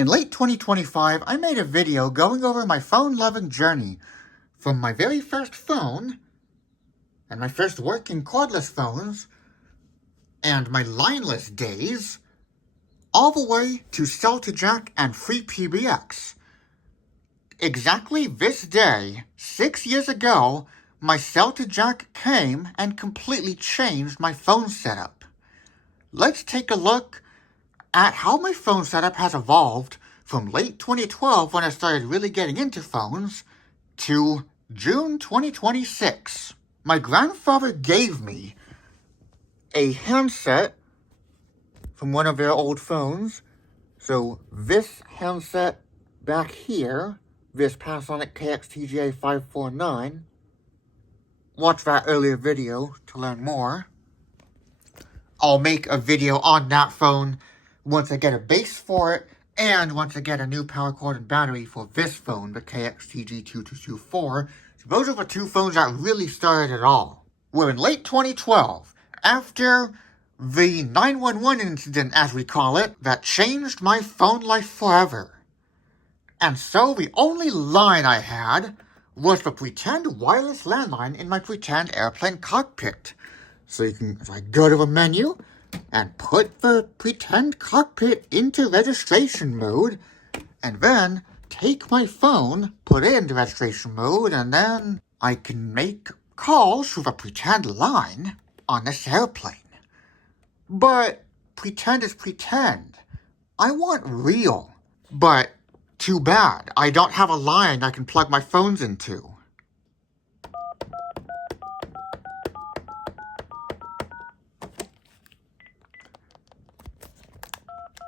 In late 2025, I made a video going over my phone-loving journey from my very first phone and my first working cordless phones and my lineless days all the way to Cell-to-Jack and FreePBX. Exactly this day, 6 years ago, my Cell-to-Jack came and completely changed my phone setup. Let's take a look at how my phone setup has evolved from late 2012 when I started really getting into phones to June 2026. My grandfather gave me a handset from one of their old phones. So this handset back here, this Panasonic KX-TGA 549. Watch that earlier video to learn more. I'll make a video on that phone once I get a base for it, and once I get a new power cord and battery for this phone, the KX-TG2224. So those are the two phones that really started it all. We're in late 2012, after the 911 incident, as we call it, that changed my phone life forever. And so the only line I had was the pretend wireless landline in my pretend airplane cockpit. So I go to the menu and put the pretend cockpit into registration mode, and then take my phone, put it into registration mode, and then I can make calls through the pretend line on this airplane. But pretend is pretend. I want real. But too bad, I don't have a line I can plug my phones into.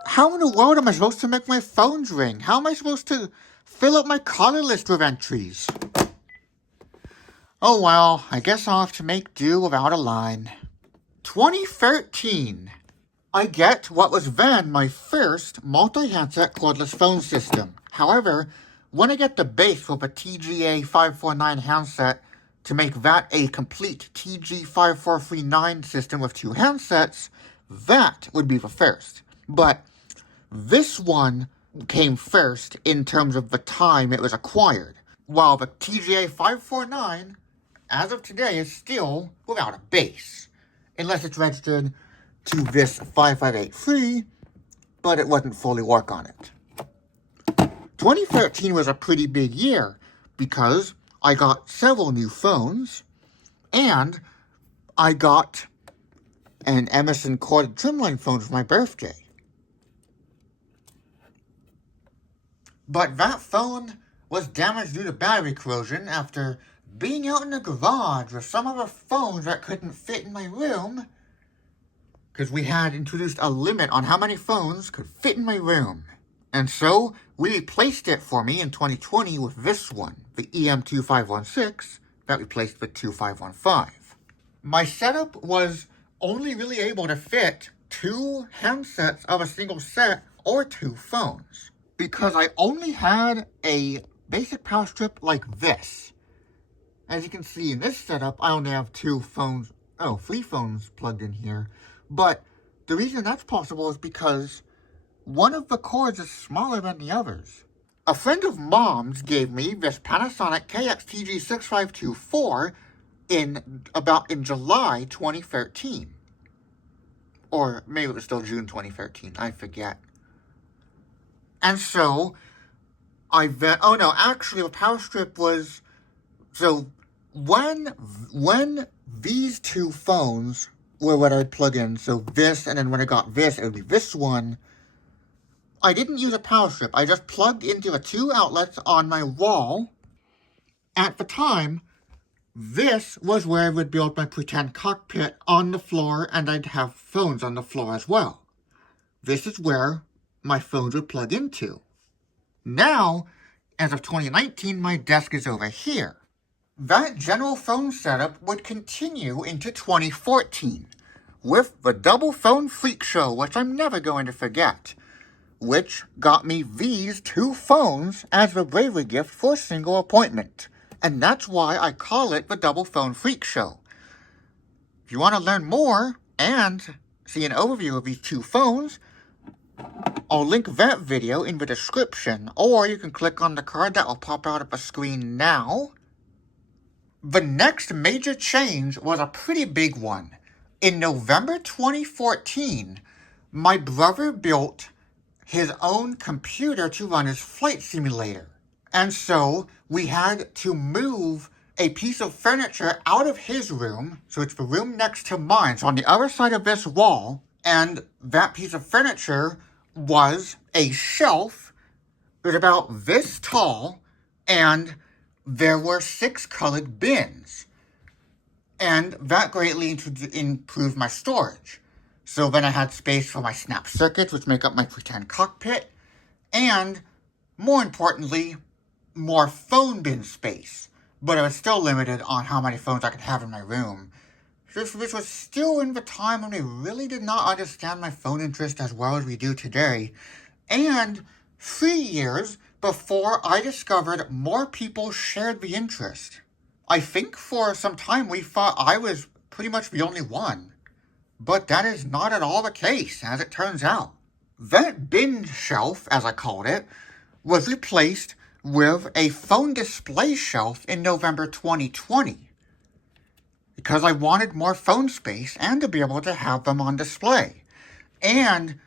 How in the world am I supposed to make my phones ring? How am I supposed to fill up my caller list with entries? Oh well, I guess I'll have to make do without a line. 2013. I get what was then my first multi-handset cordless phone system. However, when I get the base for the TGA 549 handset to make that a complete TG5439 system with two handsets, that would be the first. But this one came first in terms of the time it was acquired, while the TGA 549, as of today, is still without a base, unless it's registered to this 5583, but it wasn't fully work on it. 2013 was a pretty big year because I got several new phones, and I got an Emerson corded trimline phone for my birthday. But that phone was damaged due to battery corrosion after being out in the garage with some other phones that couldn't fit in my room, because we had introduced a limit on how many phones could fit in my room. And so we replaced it for me in 2020 with this one, the EM2516, that replaced the 2515. My setup was only really able to fit two handsets of a single set or two phones, because I only had a basic power strip like this. As you can see in this setup, I only have three phones plugged in here. But the reason that's possible is because one of the cords is smaller than the others. A friend of Mom's gave me this Panasonic KX-TG6524 in July 2013. Or maybe it was still June 2013, I forget. And so, actually the power strip was, so when these two phones were what I'd plug in, so this, and then when I got this, it would be this one, I didn't use a power strip. I just plugged into the two outlets on my wall. At the time, this was where I would build my pretend cockpit on the floor, and I'd have phones on the floor as well. This is where my phones would plug into. Now, as of 2019, my desk is over here. That general phone setup would continue into 2014 with the double phone freak show, which I'm never going to forget, which got me these two phones as the bravery gift for a single appointment. And that's why I call it the double phone freak show. If you want to learn more and see an overview of these two phones, I'll link that video in the description, or you can click on the card that will pop out of the screen now. The next major change was a pretty big one. In November 2014, my brother built his own computer to run his flight simulator. And so we had to move a piece of furniture out of his room, so it's the room next to mine, so on the other side of this wall, and that piece of furniture was a shelf. It was about this tall, and there were 6 colored bins. And that greatly improved my storage. So then I had space for my snap circuits, which make up my pretend cockpit, and, more importantly, more phone bin space. But I was still limited on how many phones I could have in my room. This was still in the time when we really did not understand my phone interest as well as we do today, and 3 years before I discovered more people shared the interest. I think for some time we thought I was pretty much the only one, but that is not at all the case, as it turns out. That bin shelf, as I called it, was replaced with a phone display shelf in November 2020. Because I wanted more phone space and to be able to have them on display. And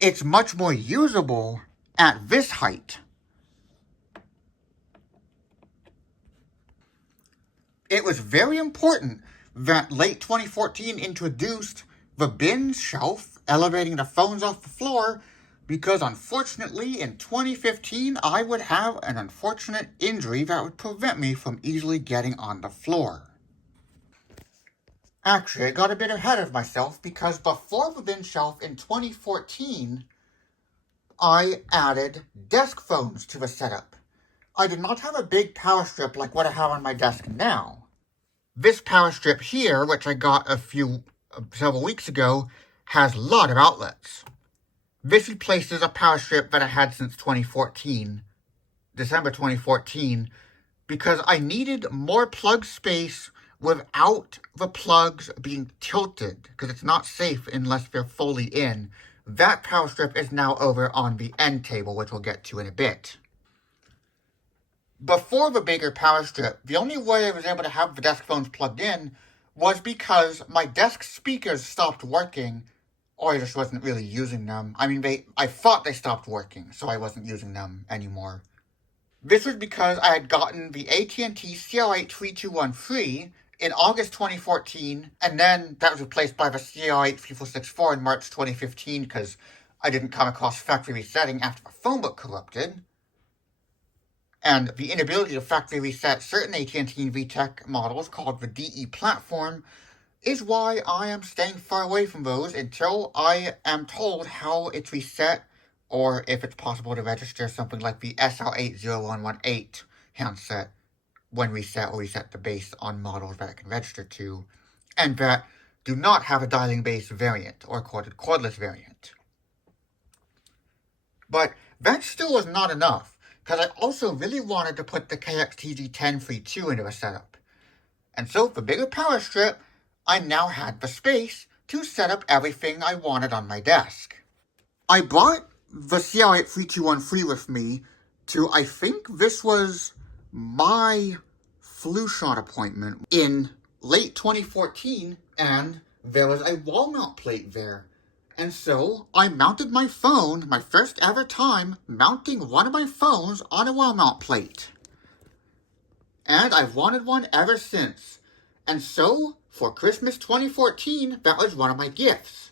it's much more usable at this height. It was very important that late 2014 introduced the bin shelf, elevating the phones off the floor, because unfortunately in 2015 I would have an unfortunate injury that would prevent me from easily getting on the floor. Actually, I got a bit ahead of myself because before the bin shelf in 2014, I added desk phones to the setup. I did not have a big power strip like what I have on my desk now. This power strip here, which I got several weeks ago, has a lot of outlets. This replaces a power strip that I had since December 2014, because I needed more plug space without the plugs being tilted, because it's not safe unless they're fully in. That power strip is now over on the end table, which we'll get to in a bit. Before the bigger power strip, the only way I was able to have the desk phones plugged in was because my desk speakers stopped working, or I just wasn't really using them. I mean, I thought they stopped working, so I wasn't using them anymore. This was because I had gotten the AT&T CL8 321 free in August 2014, and then that was replaced by the CL8 3464 in March 2015 because I didn't come across factory resetting after the phone book corrupted. And the inability to factory reset certain AT&T VTech models called the DE platform is why I am staying far away from those until I am told how it's reset, or if it's possible to register something like the SL80118 handset when reset, or reset the base on models that it can register to, and that do not have a dialing base variant or cordless variant. But that still was not enough, because I also really wanted to put the KXTG1032 into a setup. And so, for bigger power strip, I now had the space to set up everything I wanted on my desk. I brought the CL8 3213 with me to, I think this was my flu shot appointment in late 2014, and there was a wall mount plate there. And so I mounted my phone, my first ever time mounting one of my phones on a wall mount plate. And I've wanted one ever since. And so, for Christmas 2014, that was one of my gifts.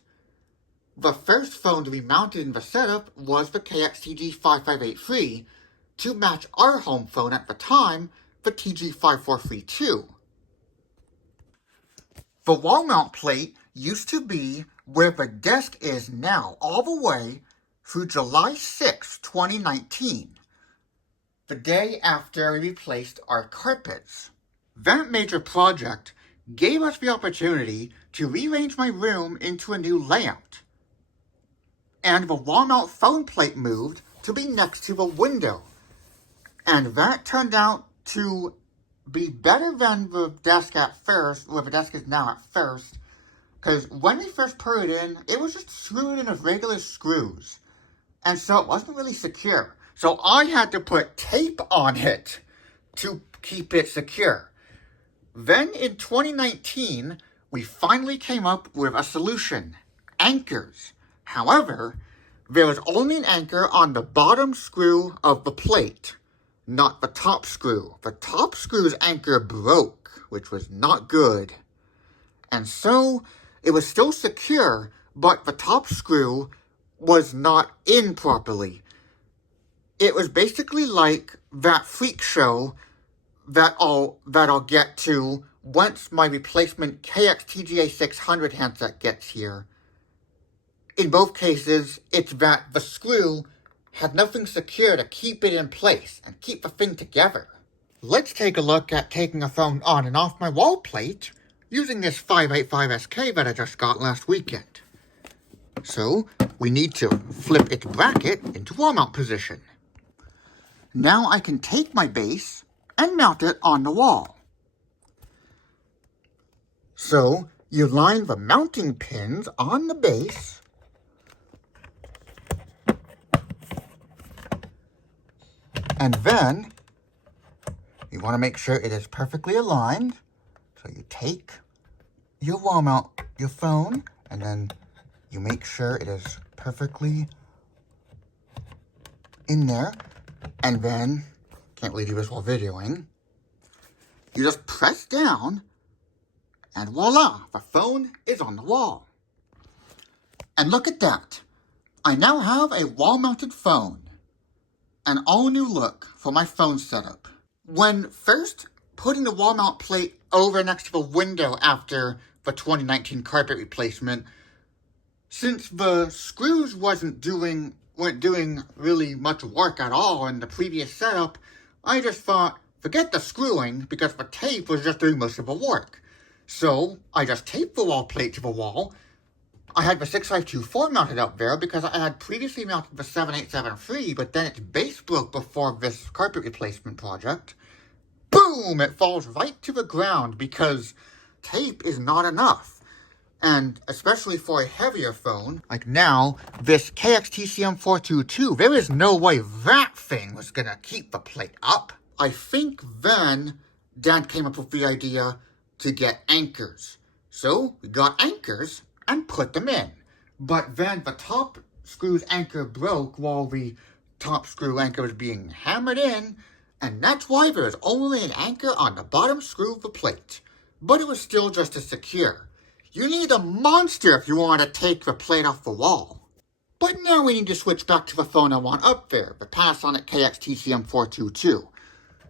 The first phone to be mounted in the setup was the KXTG5583, to match our home phone at the time, the TG5432. The wall mount plate used to be where the desk is now, all the way through July 6, 2019, the day after we replaced our carpets. That major project gave us the opportunity to rearrange my room into a new layout, and the wall mount phone plate moved to be next to the window, and that turned out to be better than the desk at first, where the desk is now at first, because when we first put it in, it was just screwed in with regular screws. and so it wasn't really secure. So I had to put tape on it to keep it secure. Then in 2019, we finally came up with a solution: anchors. However, there was only an anchor on the bottom screw of the plate, not the top screw. The top screw's anchor broke, which was not good. And so it was still secure, but the top screw was not in properly. It was basically like that freak show that I'll get to once my replacement KXTGA 600 handset gets here. In both cases, it's that the screw had nothing secure to keep it in place and keep the thing together. Let's take a look at taking a phone on and off my wall plate using this 585SK that I just got last weekend. So, we need to flip its bracket into wall mount position. Now I can take my base and mount it on the wall. So, you line the mounting pins on the base, and then you want to make sure it is perfectly aligned. So you take your wall mount, your phone, and then you make sure it is perfectly in there. And then, can't really do this while videoing, you just press down, and voila, the phone is on the wall. And look at that. I now have a wall-mounted phone. An all-new look for my phone setup. When first putting the wall mount plate over next to the window after the 2019 carpet replacement, since the screws weren't doing really much work at all in the previous setup, I just thought, forget the screwing, because the tape was just doing most of the work. So I just taped the wall plate to the wall. I had the 6524 mounted up there because I had previously mounted the 7873, but then its base broke before this carpet replacement project. Boom! It falls right to the ground because tape is not enough. And especially for a heavier phone, like now, this KXTCM422, there is no way that thing was gonna keep the plate up. I think then Dad came up with the idea to get anchors. So we got anchors and put them in. But then the top screw's anchor broke while the top screw anchor was being hammered in, and that's why there is only an anchor on the bottom screw of the plate. But it was still just as secure. You need a monster if you want to take the plate off the wall. But now we need to switch back to the phone I want up there, the Panasonic KXTCM422.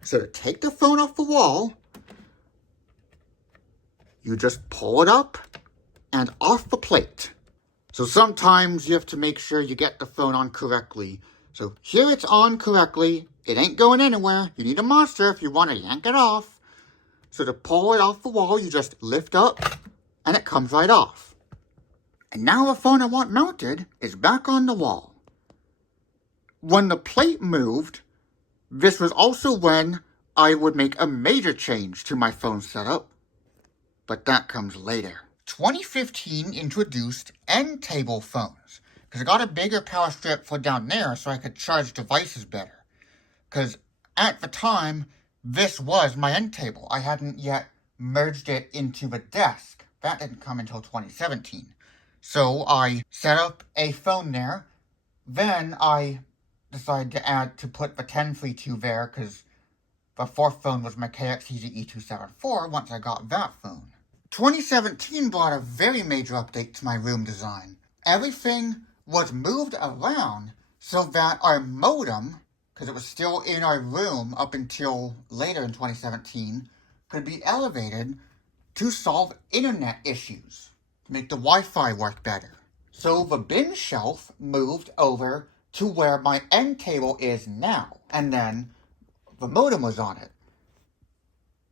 So to take the phone off the wall, you just pull it up and off the plate. So sometimes you have to make sure you get the phone on correctly. So here it's on correctly. It ain't going anywhere. You need a monster if you want to yank it off. So to pull it off the wall, you just lift up and it comes right off. And now the phone I want mounted is back on the wall. When the plate moved, this was also when I would make a major change to my phone setup. But that comes later. 2015 introduced end table phones, because I got a bigger power strip for down there so I could charge devices better. Because at the time, this was my end table. I hadn't yet merged it into the desk. That didn't come until 2017. So I set up a phone there. Then I decided to put the 1032 there, because the fourth phone was my KXTZ E274 once I got that phone. 2017 brought a very major update to my room design. Everything was moved around so that our modem, because it was still in our room up until later in 2017, could be elevated to solve internet issues, to make the Wi-Fi work better. So the bin shelf moved over to where my end table is now, and then the modem was on it.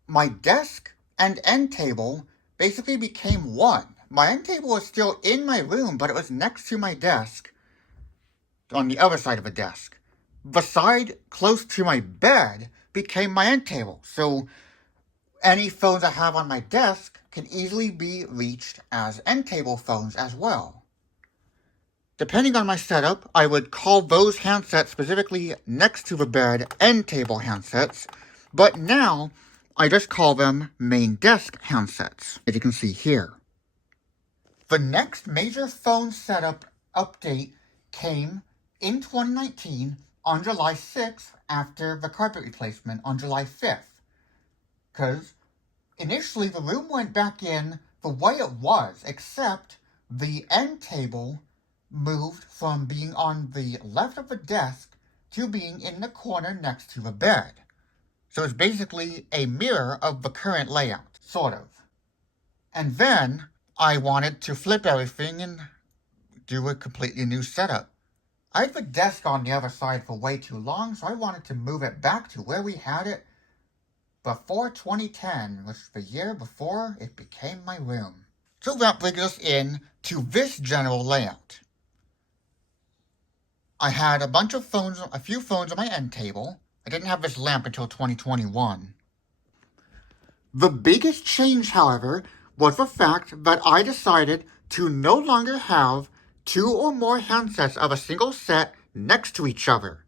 My desk and end table basically became one. My end table was still in my room, but it was next to my desk, on the other side of the desk. The side close to my bed became my end table, so any phones I have on my desk can easily be reached as end table phones as well. Depending on my setup, I would call those handsets specifically next to the bed end table handsets, but now I just call them main desk handsets, as you can see here. The next major phone setup update came in 2019 on July 6th after the carpet replacement on July 5th. Because initially the room went back in the way it was, except the end table moved from being on the left of the desk to being in the corner next to the bed. So it's basically a mirror of the current layout, sort of. And then I wanted to flip everything and do a completely new setup. I had the desk on the other side for way too long, so I wanted to move it back to where we had it before 2010, which was the year before it became my room. So that brings us in to this general layout. I had a few phones on my end table. I didn't have this lamp until 2021. The biggest change, however, was the fact that I decided to no longer have two or more handsets of a single set next to each other.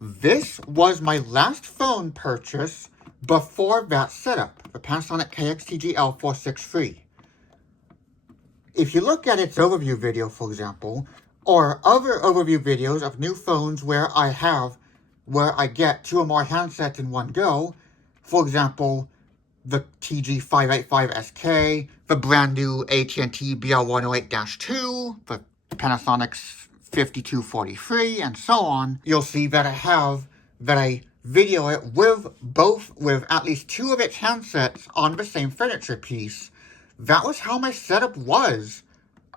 This was my last phone purchase before that setup, the Panasonic KXTG L463. If you look at its overview video, for example, or other overview videos of new phones where I get two or more handsets in one go, for example, the TG585SK, the brand new AT&T BL108-2, the Panasonic 5243, and so on, you'll see that I video it with at least two of its handsets on the same furniture piece. That was how my setup was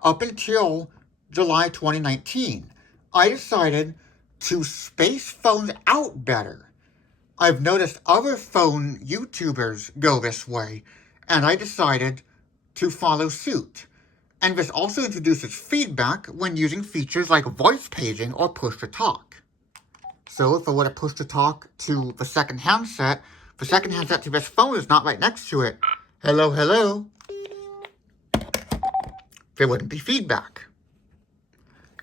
up until July 2019. I decided to space phones out better. I've noticed other phone YouTubers go this way, and I decided to follow suit. And this also introduces feedback when using features like voice paging or push-to-talk. So if I were to push-to-talk to the second handset to this phone is not right next to it. Hello, hello. There wouldn't be feedback.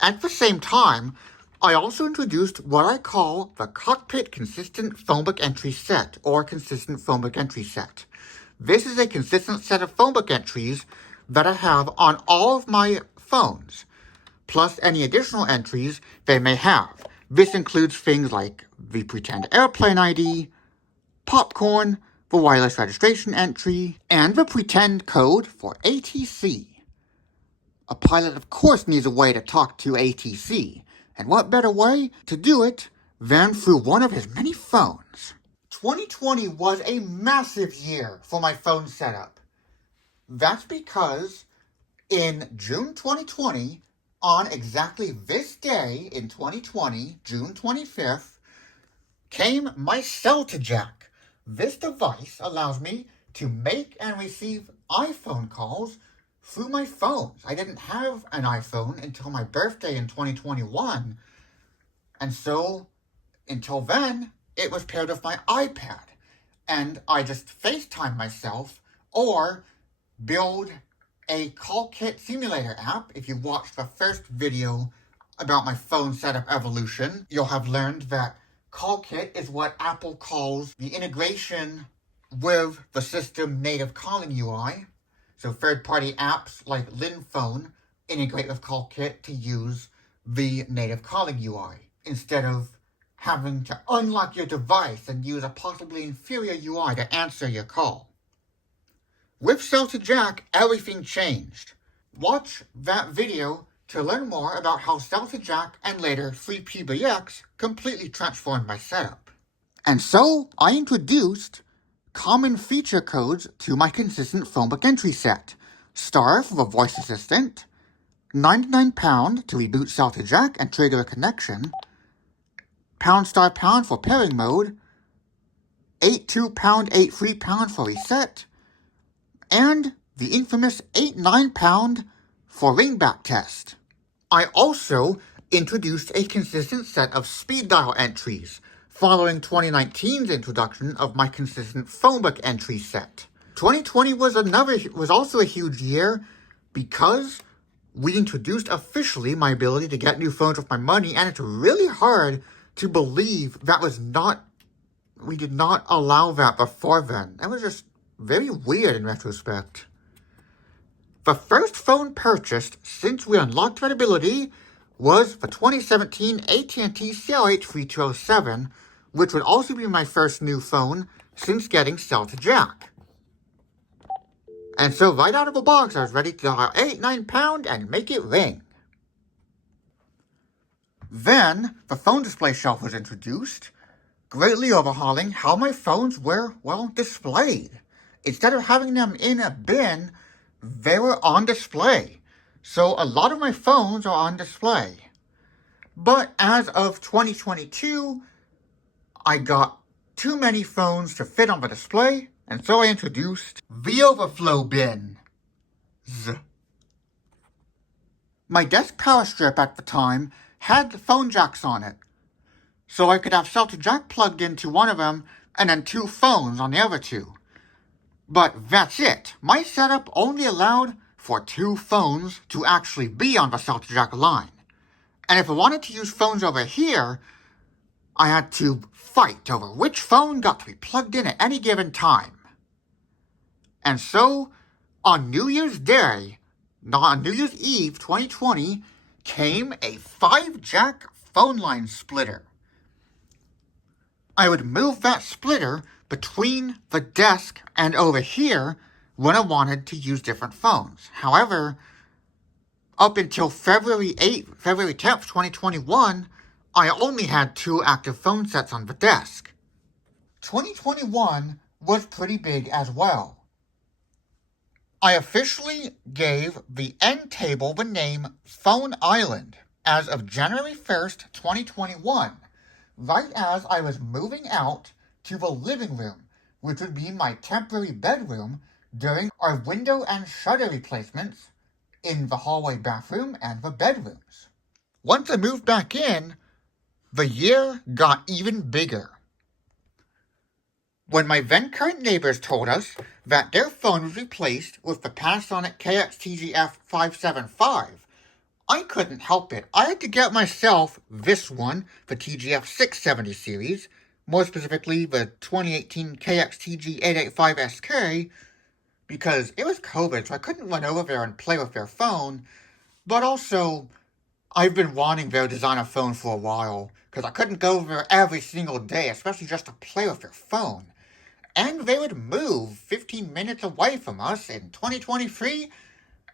At the same time, I also introduced what I call the Cockpit Consistent Phonebook Entry Set, or Consistent Phonebook Entry Set. This is a consistent set of phonebook entries that I have on all of my phones, plus any additional entries they may have. This includes things like the pretend airplane ID, popcorn, the wireless registration entry, and the pretend code for ATC. A pilot, of course, needs a way to talk to ATC, and what better way to do it than through one of his many phones? 2020 was a massive year for my phone setup. That's because in June 2020, on exactly this day in 2020, June 25th, came my Cell-to-Jack. This device allows me to make and receive iPhone calls through my phones. I didn't have an iPhone until my birthday in 2021, and so until then, it was paired with my iPad, and I just FaceTime myself or build a call kit simulator app. If you watched the first video about my phone setup evolution, you'll have learned that call kit is what Apple calls the integration with the system native calling UI. So third-party apps like LinPhone integrate with CallKit to use the native calling UI, instead of having to unlock your device and use a possibly inferior UI to answer your call. With Cell-to-Jack, everything changed. Watch that video to learn more about how Cell-to-Jack and later FreePBX completely transformed my setup. And so I introduced common feature codes to my consistent phonebook entry set. Star for the voice assistant, 99 to reboot Cell-to-Jack and trigger a connection, £# for pairing mode, 82 £, 83 for reset, and the infamous 89 for ringback test. I also introduced a consistent set of speed dial entries, following 2019's introduction of my consistent phonebook entry set. 2020 was also a huge year because we introduced officially my ability to get new phones with my money, and it's really hard to believe we did not allow that before then. That was just very weird in retrospect. The first phone purchased since we unlocked that ability was the 2017 AT&T CLH 3207, which would also be my first new phone since getting cell to jack. And so right out of the box, I was ready to dial 8-9 and make it ring. Then, the phone display shelf was introduced, greatly overhauling how my phones were, displayed. Instead of having them in a bin, they were on display. So a lot of my phones are on display. But as of 2022, I got too many phones to fit on the display, and so I introduced the overflow bin. My desk power strip at the time had the phone jacks on it, so I could have cell to jack plugged into one of them and then two phones on the other two. But that's it. My setup only allowed for two phones to actually be on the cell to jack line. And if I wanted to use phones over here, I had to fight over which phone got to be plugged in at any given time. And so, on New Year's Day, not on New Year's Eve 2020, came a 5-jack phone line splitter. I would move that splitter between the desk and over here when I wanted to use different phones. However, up until February 10th, 2021, I only had 2 active phone sets on the desk. 2021 was pretty big as well. I officially gave the end table the name Phone Island as of January 1st, 2021, right as I was moving out to the living room, which would be my temporary bedroom during our window and shutter replacements in the hallway bathroom and the bedrooms. Once I moved back in, the year got even bigger. When my then current neighbors told us that their phone was replaced with the Panasonic KXTG F575, I couldn't help it. I had to get myself this one, the TGF 670 series, more specifically the 2018 KXTG 885SK, because it was COVID, so I couldn't run over there and play with their phone, but also, I've been wanting their designer phone for a while, because I couldn't go over there every single day, especially just to play with their phone. And they would move 15 minutes away from us in 2023,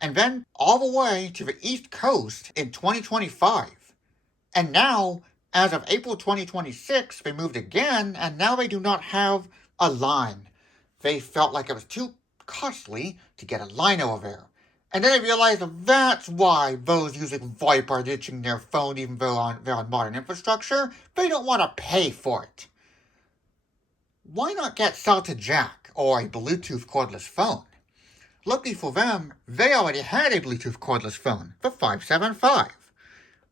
and then all the way to the East Coast in 2025. And now, as of April 2026, they moved again, and now they do not have a line. They felt like it was too costly to get a line over there. And then I realized that's why those using VoIP are ditching their phone even though they're on modern infrastructure. They don't want to pay for it. Why not get cell to jack or a Bluetooth cordless phone? Lucky for them, they already had a Bluetooth cordless phone, the 575.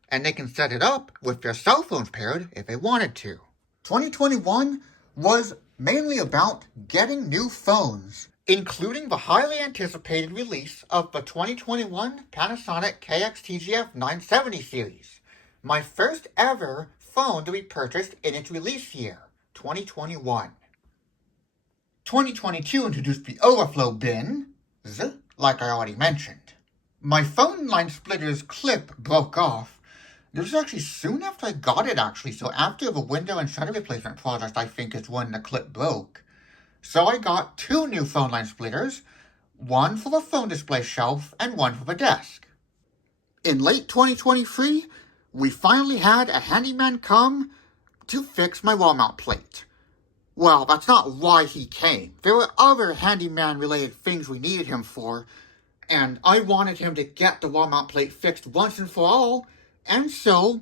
And they can set it up with their cell phones paired if they wanted to. 2021 was mainly about getting new phones, including the highly anticipated release of the 2021 Panasonic KXTG F970 series, my first ever phone to be purchased in its release year, 2021. 2022 introduced the overflow bin, like I already mentioned. My phone line splitter's clip broke off. This was actually soon after I got it, so after the window and shutter replacement project, I think is when the clip broke. So I got 2 new phone line splitters, one for the phone display shelf and one for the desk. In late 2023, we finally had a handyman come to fix my wall mount plate. Well, that's not why he came. There were other handyman-related things we needed him for, and I wanted him to get the wall mount plate fixed once and for all, and so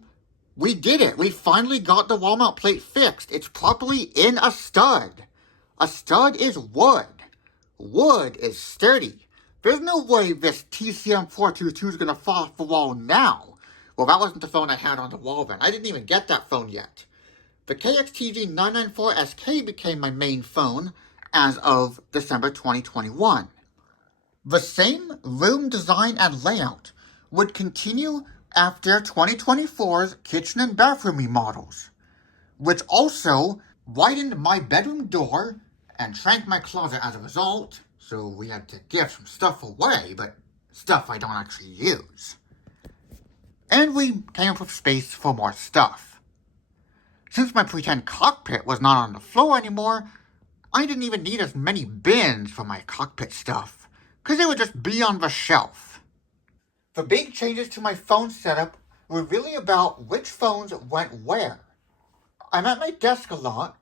we did it. We finally got the wall mount plate fixed. It's properly in a stud. A stud is wood. Wood is sturdy. There's no way this TCM 422 is going to fall off the wall now. Well, that wasn't the phone I had on the wall then. I didn't even get that phone yet. The KXTG 994SK became my main phone as of December 2021. The same room design and layout would continue after 2024's kitchen and bathroom remodels, which also widened my bedroom door and shrank my closet as a result, so we had to give some stuff away, but stuff I don't actually use. And we came up with space for more stuff. Since my pretend cockpit was not on the floor anymore, I didn't even need as many bins for my cockpit stuff, because they would just be on the shelf. The big changes to my phone setup were really about which phones went where. I'm at my desk a lot,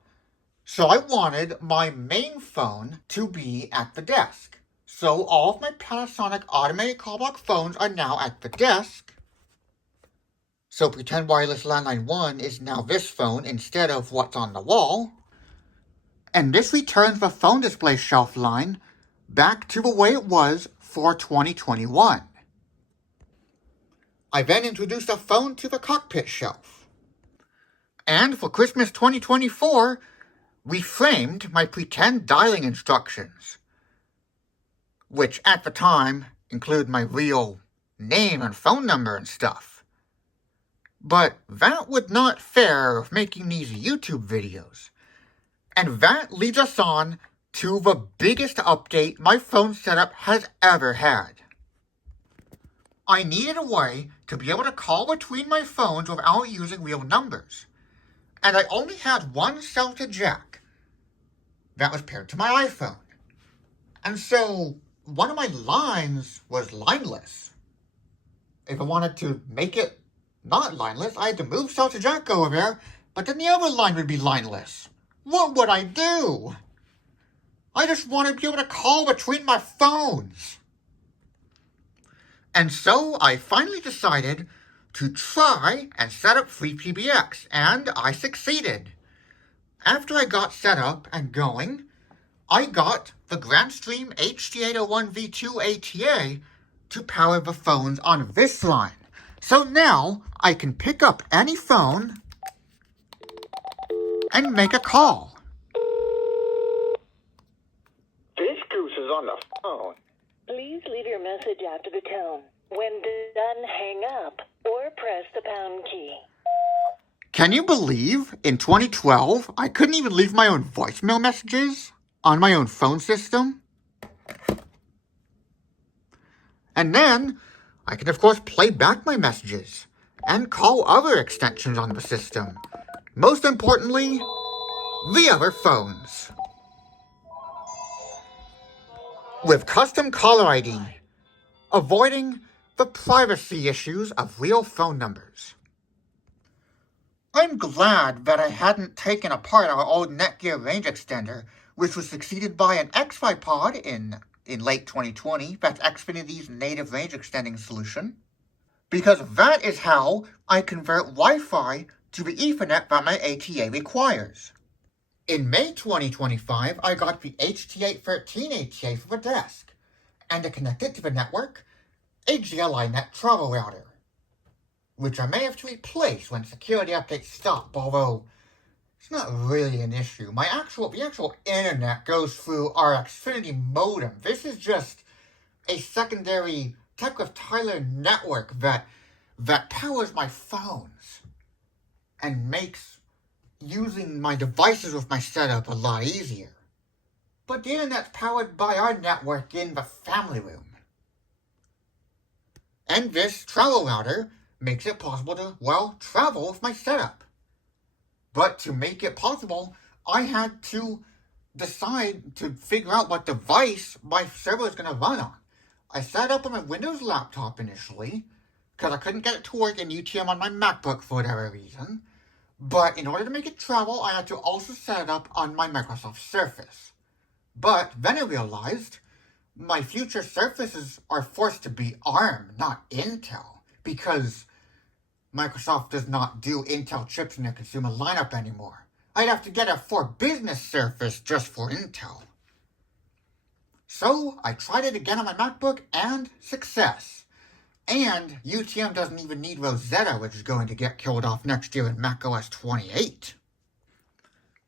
so I wanted my main phone to be at the desk. So all of my Panasonic automated call block phones are now at the desk. So pretend wireless landline 1 is now this phone instead of what's on the wall. And this returns the phone display shelf line back to the way it was for 2021. I then introduced a phone to the cockpit shelf. And for Christmas 2024, we framed my pretend dialing instructions, which at the time include my real name and phone number and stuff. But that would not fare of making these YouTube videos. And that leads us on to the biggest update my phone setup has ever had. I needed a way to be able to call between my phones without using real numbers. And I only had one SATA jack that was paired to my iPhone. And so one of my lines was lineless. If I wanted to make it not lineless, I had to move SATA jack over there, but then the other line would be lineless. What would I do? I just wanted to be able to call between my phones. And so I finally decided to try and set up FreePBX, and I succeeded. After I got set up and going, I got the Grandstream HD801V2 ATA to power the phones on this line. So now I can pick up any phone and make a call. This goose is on the phone. Please leave your message after the tone. When done, hang up or press the pound key. Can you believe in 2012 I couldn't even leave my own voicemail messages on my own phone system? And then I can of course play back my messages and call other extensions on the system. Most importantly, the other phones. With custom caller ID, avoiding the privacy issues of real phone numbers. I'm glad that I hadn't taken apart our old Netgear range extender, which was succeeded by an X-Fi pod in late 2020, that's Xfinity's native range extending solution, because that is how I convert Wi-Fi to the Ethernet that my ATA requires. In May 2025, I got the HT813 ATA for the desk, and to connect it to the network, a GLINet travel router, which I may have to replace when security updates stop, although it's not really an issue. The actual internet goes through our Xfinity modem. This is just a secondary Tech with Tyler network that powers my phones and makes using my devices with my setup a lot easier. But the internet's powered by our network in the family room. And this travel router makes it possible to, travel with my setup. But to make it possible, I had to decide to figure out what device my server is going to run on. I set it up on my Windows laptop initially, because I couldn't get it to work in UTM on my MacBook for whatever reason. But in order to make it travel, I had to also set it up on my Microsoft Surface. But then I realized my future Surfaces are forced to be ARM, not Intel, because Microsoft does not do Intel chips in their consumer lineup anymore. I'd have to get a for business Surface just for Intel. So I tried it again on my MacBook, and success. And UTM doesn't even need Rosetta, which is going to get killed off next year in macOS 28.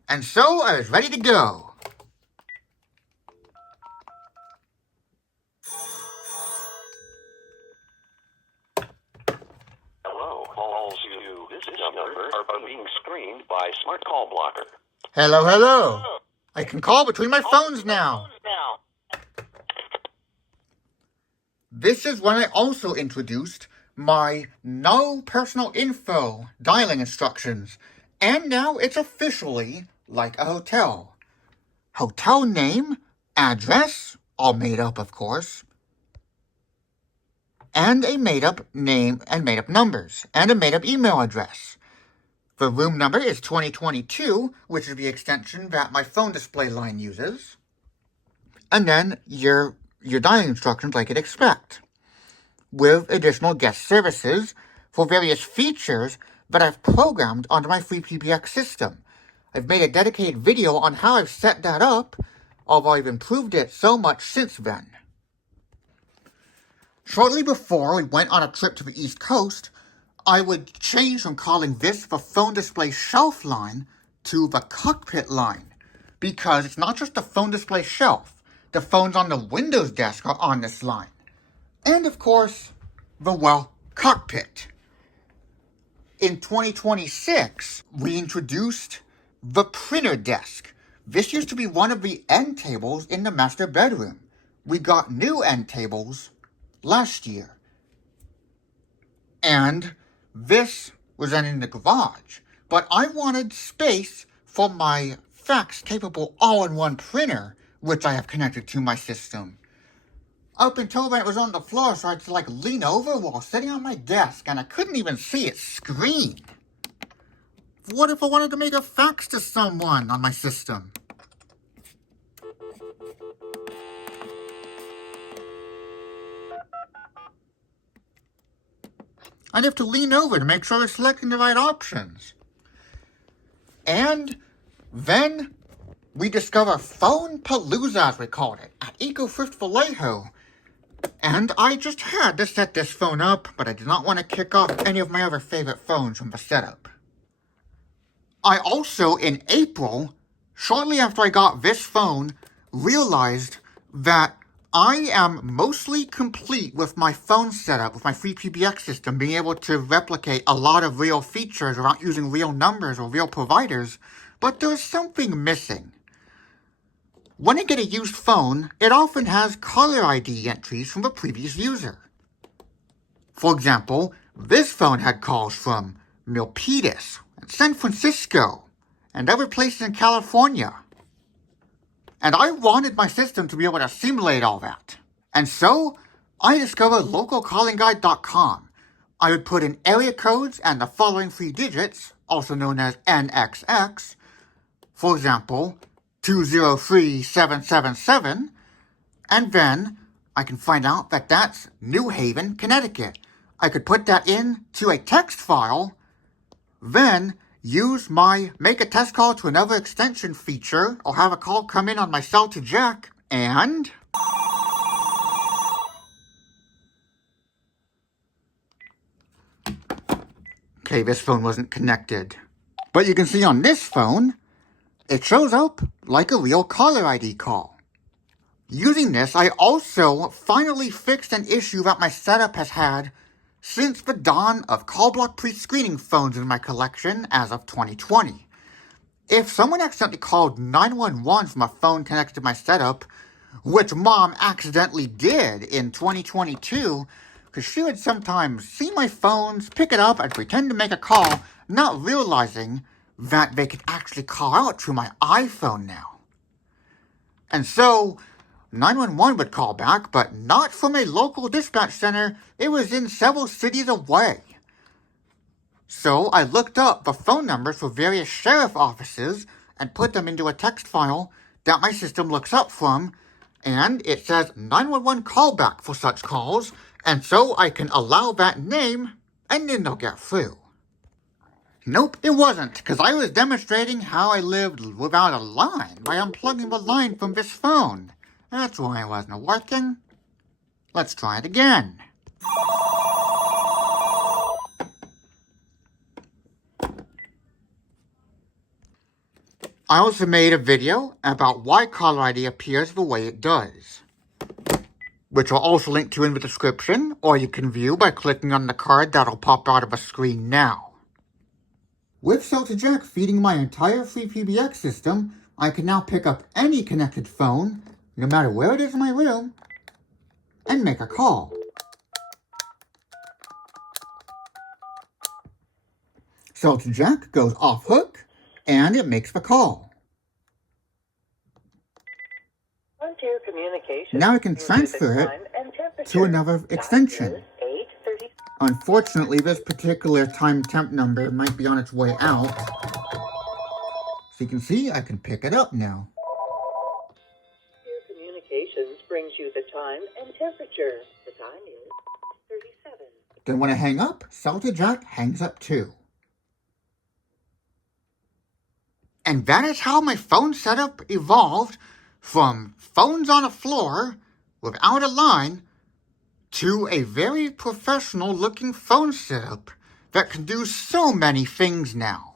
And so I was ready to go. numbers are being screened by Smart Call Blocker. Hello, hello. I can call between my phones now. This is when I also introduced my no personal info dialing instructions. And now it's officially like a hotel. Hotel name, address, all made up of course, and a made-up name and made-up numbers, and a made-up email address. The room number is 2022, which is the extension that my phone display line uses. And then your dialing instructions like you'd expect, with additional guest services for various features that I've programmed onto my FreePBX system. I've made a dedicated video on how I've set that up, although I've improved it so much since then. Shortly before we went on a trip to the East Coast, I would change from calling this the phone display shelf line to the cockpit line, because it's not just the phone display shelf. The phones on the Windows desk are on this line. And of course, the cockpit. In 2026, we introduced the printer desk. This used to be one of the end tables in the master bedroom. We got new end tables last year. And this was then in the garage. But I wanted space for my fax-capable all-in-one printer, which I have connected to my system. Up until then, it was on the floor, so I had to lean over while sitting on my desk, and I couldn't even see its screen. What if I wanted to make a fax to someone on my system? I'd have to lean over to make sure I was selecting the right options. And then we discover Phone Palooza, as we called it, at EcoFrift Vallejo. And I just had to set this phone up, but I did not want to kick off any of my other favorite phones from the setup. I also, in April, shortly after I got this phone, realized that I am mostly complete with my phone setup, with my FreePBX system, being able to replicate a lot of real features without using real numbers or real providers, but there's something missing. When I get a used phone, it often has caller ID entries from the previous user. For example, this phone had calls from Milpitas, and San Francisco, and other places in California. And I wanted my system to be able to simulate all that. And so, I discovered localcallingguide.com. I would put in area codes and the following 3 digits, also known as NXX, for example, 203777, and then I can find out that that's New Haven, Connecticut. I could put that into a text file, then use my make a test call to another extension feature, or have a call come in on my cell to Jack, and okay, this phone wasn't connected. But you can see on this phone, it shows up like a real caller ID call. Using this, I also finally fixed an issue that my setup has had since the dawn of call block pre-screening phones in my collection as of 2020. If someone accidentally called 911 from a phone connected to my setup, which Mom accidentally did in 2022, because she would sometimes see my phones, pick it up, and pretend to make a call, not realizing that they could actually call out through my iPhone now. And so 911 would call back, but not from a local dispatch center. It was in several cities away. So I looked up the phone numbers for various sheriff offices and put them into a text file that my system looks up from, and it says 911 callback for such calls, and so I can allow that name, and then they'll get through. Nope, it wasn't, because I was demonstrating how I lived without a line by unplugging the line from this phone. That's why it wasn't working. Let's try it again. I also made a video about why caller ID appears the way it does, which I'll also link to in the description, or you can view by clicking on the card that'll pop out of the screen now. With Salty Jack feeding my entire FreePBX system, I can now pick up any connected phone, no matter where it is in my room, and make a call. Salty Jack goes off hook, and it makes the call. Frontier Communications. Now I can transfer it to another extension. Unfortunately, this particular time temp number might be on its way out. So you can see, I can pick it up now. Frontier Communications brings you the time and temperature. The time is 37. Then when I hang up, Salty Jack hangs up too. And that is how my phone setup evolved from phones on a floor without a line to a very professional looking phone setup that can do so many things now.